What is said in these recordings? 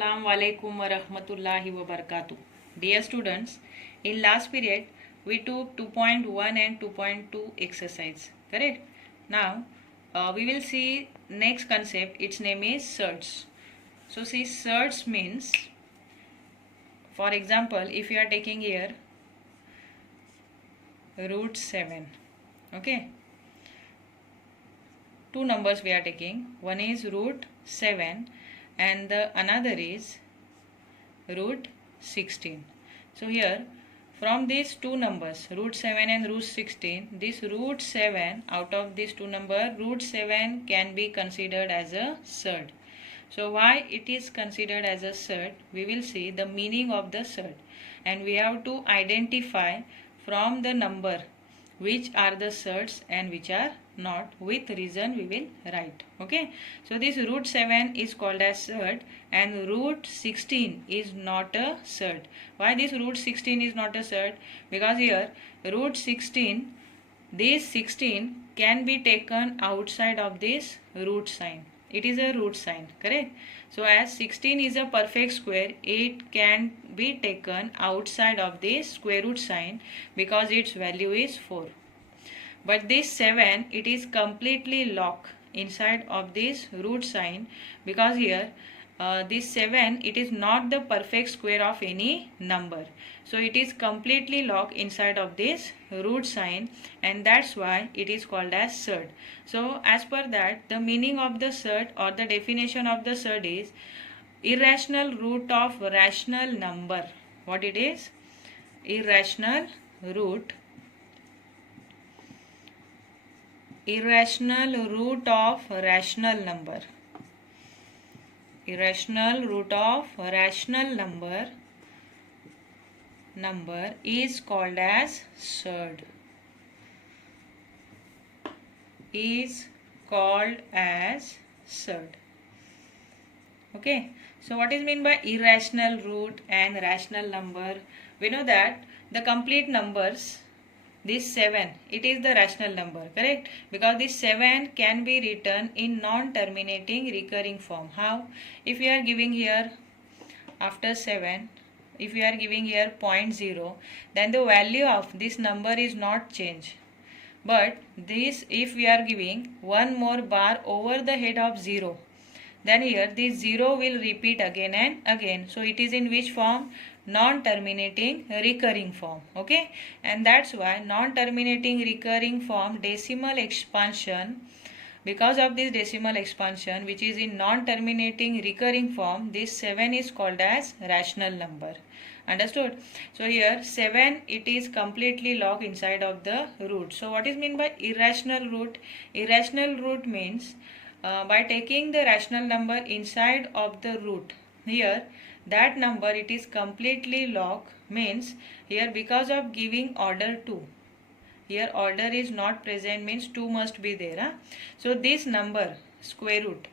Assalamu alaikum wa rahmatullahi wa barakatuh. Dear students, in last period we took 2.1 and 2.2 exercise, correct? Now we will see next concept. Its name is surds. So see, surds means, for example, if you are taking here root 7, okay, two numbers we are taking. One is root 7 and the another is root 16. So here from these two numbers, root 7 and root 16, this root 7, out of these two numbers, root 7 can be considered as a surd. So why it is considered as a surd? We will see the meaning of the surd, and we have to identify from the number which are the surds and which are not. With reason we will write. Okay, so this root 7 is called as surd and root 16 is not a surd. Why this root 16 is not a surd? Because here root 16, this 16 can be taken outside of this root sign. It is a root sign, correct? So as 16 is a perfect square, it can be taken outside of this square root sign because its value is 4. But this 7, it is completely locked inside of this root sign because here this 7, it is not the perfect square of any number. So it is completely locked inside of this root sign, and that's why it is called as surd. So as per that, the meaning of the surd or the definition of the surd is irrational root of rational number. What it is? Irrational root of rational number. Irrational root of rational number is called as surd. Is called as surd. Okay, so what is meant by irrational root and rational number? We know that the complete numbers, this 7, it is the rational number, correct? Because this 7 can be written in non-terminating recurring form. How? If we are giving here after 7, if we are giving here 0.0, then the value of this number is not changed. But this, if we are giving one more bar over the head of 0, then here this 0 will repeat again and again. So it is in which form? Non-terminating recurring form. Okay, and that's why non-terminating recurring form decimal expansion, because of this decimal expansion which is in non-terminating recurring form, this 7 is called as rational number. Understood? So here 7, it is completely locked inside of the root. So what is meant by irrational root? Irrational root means by taking the rational number inside of the root, here that number, it is completely locked, means here because of giving order 2, here order is not present, means 2 must be there. Huh? So this number square root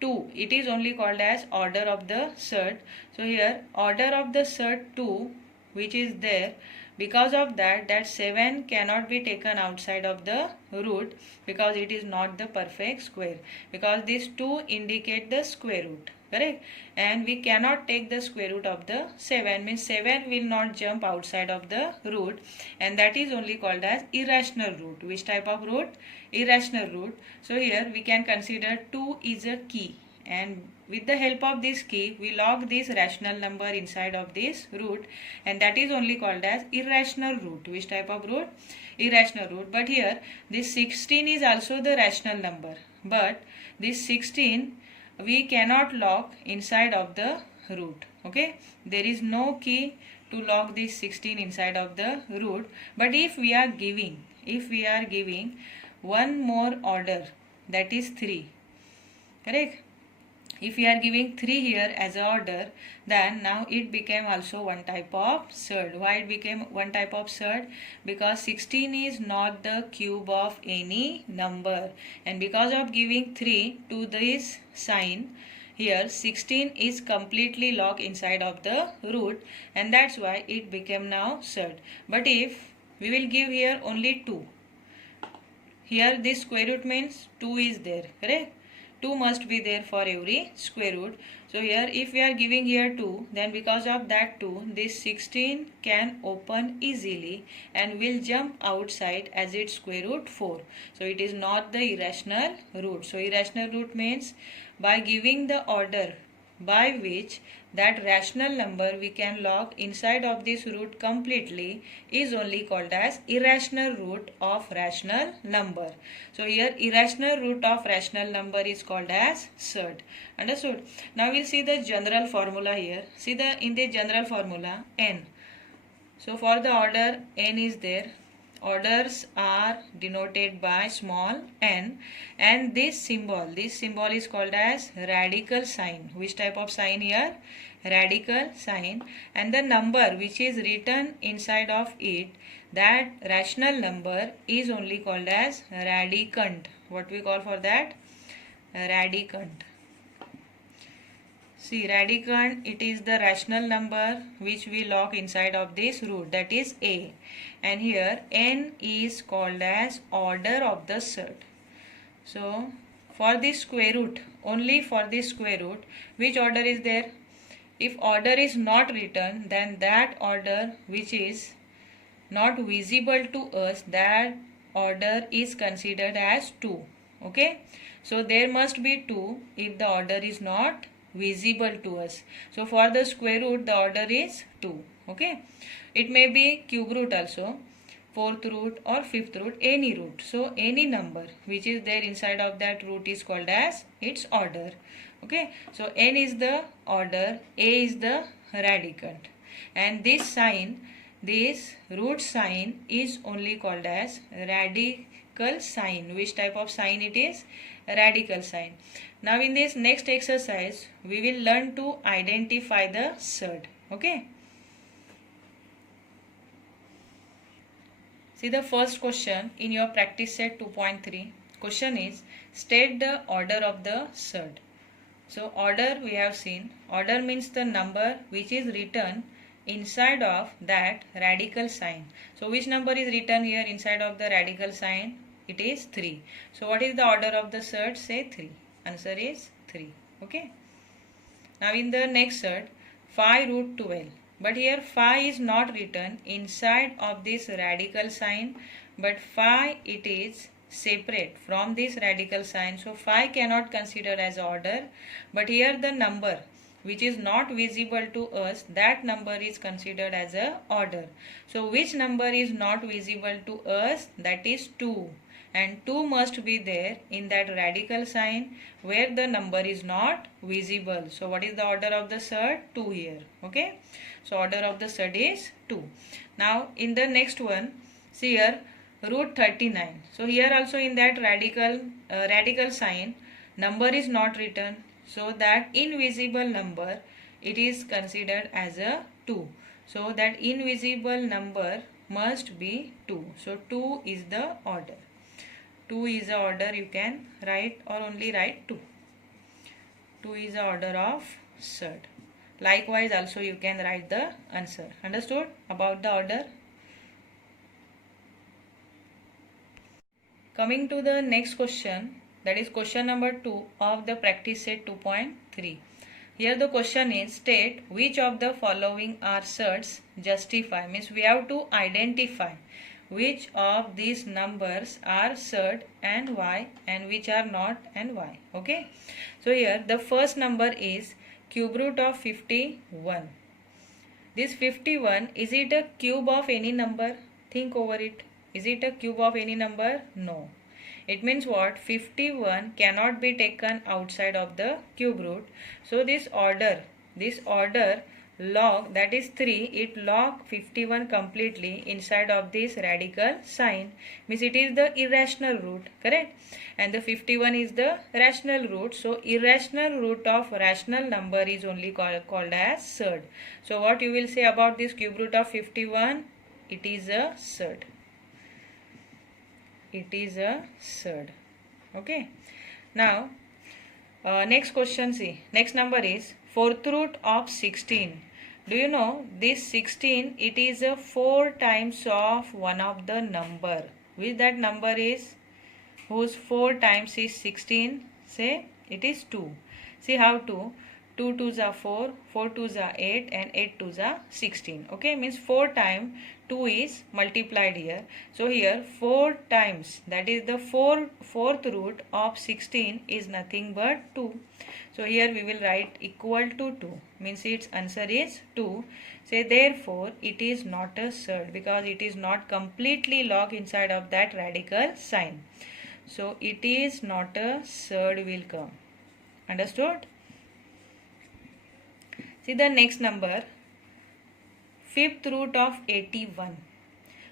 2, it is only called as order of the surd. So here order of the surd 2 which is there, because of that 7 cannot be taken outside of the root because it is not the perfect square, because this 2 indicate the square root, correct? And we cannot take the square root of the 7, means 7 will not jump outside of the root, and that is only called as irrational root. Which type of root? Irrational root. So here we can consider 2 is a key, and with the help of this key we lock this rational number inside of this root, and that is only called as irrational root. Which type of root? Irrational root. But here this 16 is also the rational number, but this 16 we cannot lock inside of the root. Okay, there is no key to lock this 16 inside of the root. But if we are giving one more order, that is 3, correct? If we are giving 3 here as an order, then now it became also one type of surd. Why it became one type of surd? Because 16 is not the cube of any number, and because of giving 3 to this sign, here 16 is completely locked inside of the root, and that's why it became now surd. But if we will give here only 2, here this square root means 2 is there, correct? 2 must be there for every square root. So here if we are giving here 2, then because of that 2, this 16 can open easily and will jump outside as its square root 4. So it is not the irrational root. So irrational root means by giving the order by which that rational number we can lock inside of this root completely is only called as irrational root of rational number. So here irrational root of rational number is called as surd. Understood? Now we'll see the general formula here. See in the general formula n. So for the order n is there. Orders are denoted by small n, and this symbol is called as radical sign. Which type of sign here? Radical sign. And the number which is written inside of it, that rational number is only called as radicand. What we call for that? Radicand. See, radicand, it is the rational number which we lock inside of this root, that is a. And here n is called as order of the surd. So for this square root, only for this square root, which order is there? If order is not written, then that order which is not visible to us, that order is considered as 2. Okay, so there must be 2 if the order is not visible to us. So for the square root, the order is 2. Okay, it may be cube root also, 4th root or 5th root, any root. So any number which is there inside of that root is called as its order. Okay, so n is the order, a is the radicand, and this sign, this root sign is only called as radical sign. Which type of sign it is? Radical sign. Now in this next exercise, we will learn to identify the surd. Okay. See the first question in your practice set 2.3. Question is, state the order of the surd. So order we have seen. Order means the number which is written inside of that radical sign. So which number is written here inside of the radical sign? It is 3. So what is the order of the surd? Say 3. Answer is 3. Okay. Now in the next surd, 5 root 12. But here 5 is not written inside of this radical sign, but 5 it is separate from this radical sign. So 5 cannot consider as order, but here the number which is not visible to us, that number is considered as a order. So which number is not visible to us? That is 2. And 2 must be there in that radical sign where the number is not visible. So what is the order of the surd? 2 here. Okay. So order of the surd is 2. Now in the next one, see here root 39. So here also in that radical sign, number is not written. So that invisible number, it is considered as a 2. So that invisible number must be 2. So 2 is the order. 2 is the order you can write, or only write 2. 2 is the order of surd. Likewise also you can write the answer. Understood about the order? Coming to the next question, that is question number 2 of the practice set 2.3. Here the question is, state which of the following are surds justify. Means we have to identify which of these numbers are surd and why, and which are not and why. Okay. So here the first number is cube root of 51. This 51, is it a cube of any number? Think over it. Is it a cube of any number? No. It means what? 51 cannot be taken outside of the cube root. So this order log, that is 3, it log 51 completely inside of this radical sign. Means it is the irrational root, correct? And the 51 is the rational root. So irrational root of rational number is only called as surd. So what you will say about this cube root of 51? It is a surd. It is a surd. Okay. Now next question, see. Next number is 4th root of 16. Do you know this 16, it is a 4 times of one of the number. Which that number is? Whose 4 times is 16? Say It is 2. See how 2? 2 2s are 4, 4 2s are 8, and 8 2s are 16. Okay, means 4 times 2 is multiplied here. So here 4 times, that is the fourth root of 16 is nothing but 2. So here we will write equal to 2, means its answer is 2. Say therefore it is not a surd because it is not completely locked inside of that radical sign. So it is not a surd will come. Understood? See the next number, fifth root of 81.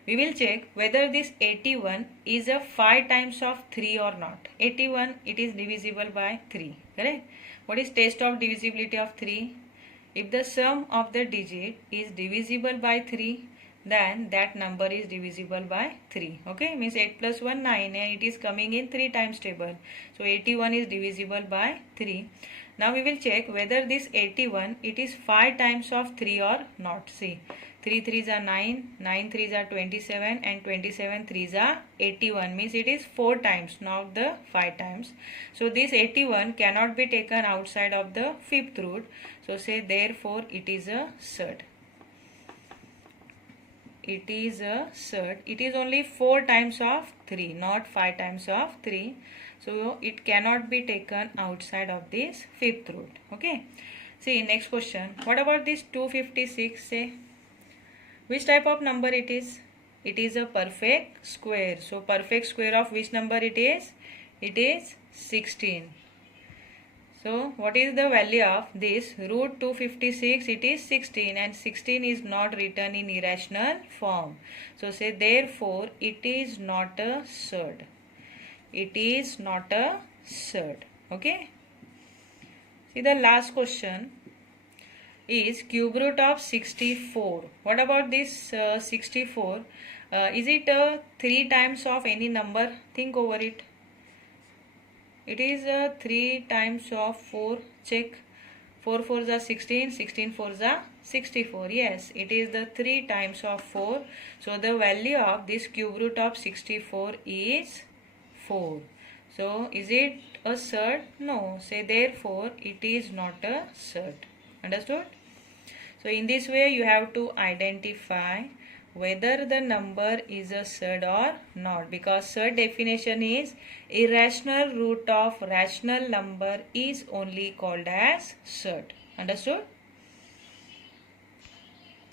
We will check whether this 81 is a 5 times of 3 or not. 81, it is divisible by 3. Correct? What is test of divisibility of 3? If the sum of the digit is divisible by 3, then that number is divisible by 3. Okay, means 8 plus 1 9, and it is coming in 3 times table. So 81 is divisible by 3. Now we will check whether this 81 it is 5 times of 3 or not. See, 3 3s are 9, 9 3s are 27, and 27 3s are 81, means it is 4 times, not the 5 times. So this 81 cannot be taken outside of the fifth root. So say therefore it is a surd. It is a surd. It is only 4 times of 3, not 5 times of 3. So it cannot be taken outside of this fifth root. Okay. See next question. What about this 256? Say which type of number it is? It is a perfect square. So perfect square of which number it is? It is 16. So what is the value of this root 256? It is 16, and 16 is not written in irrational form. So say therefore it is not a surd. It is not a surd. Okay. See the last question is cube root of 64. What about this 64? Is it 3 times of any number? Think over it. It is 3 times of 4. Check. 4 4s are 16, 16 4s are 64. Yes, it is the 3 times of 4. So the value of this cube root of 64 is 4. So is it a surd? No. Say therefore it is not a surd. Understood? So in this way you have to identify whether the number is a surd or not, because surd definition is irrational root of rational number is only called as surd. Understood?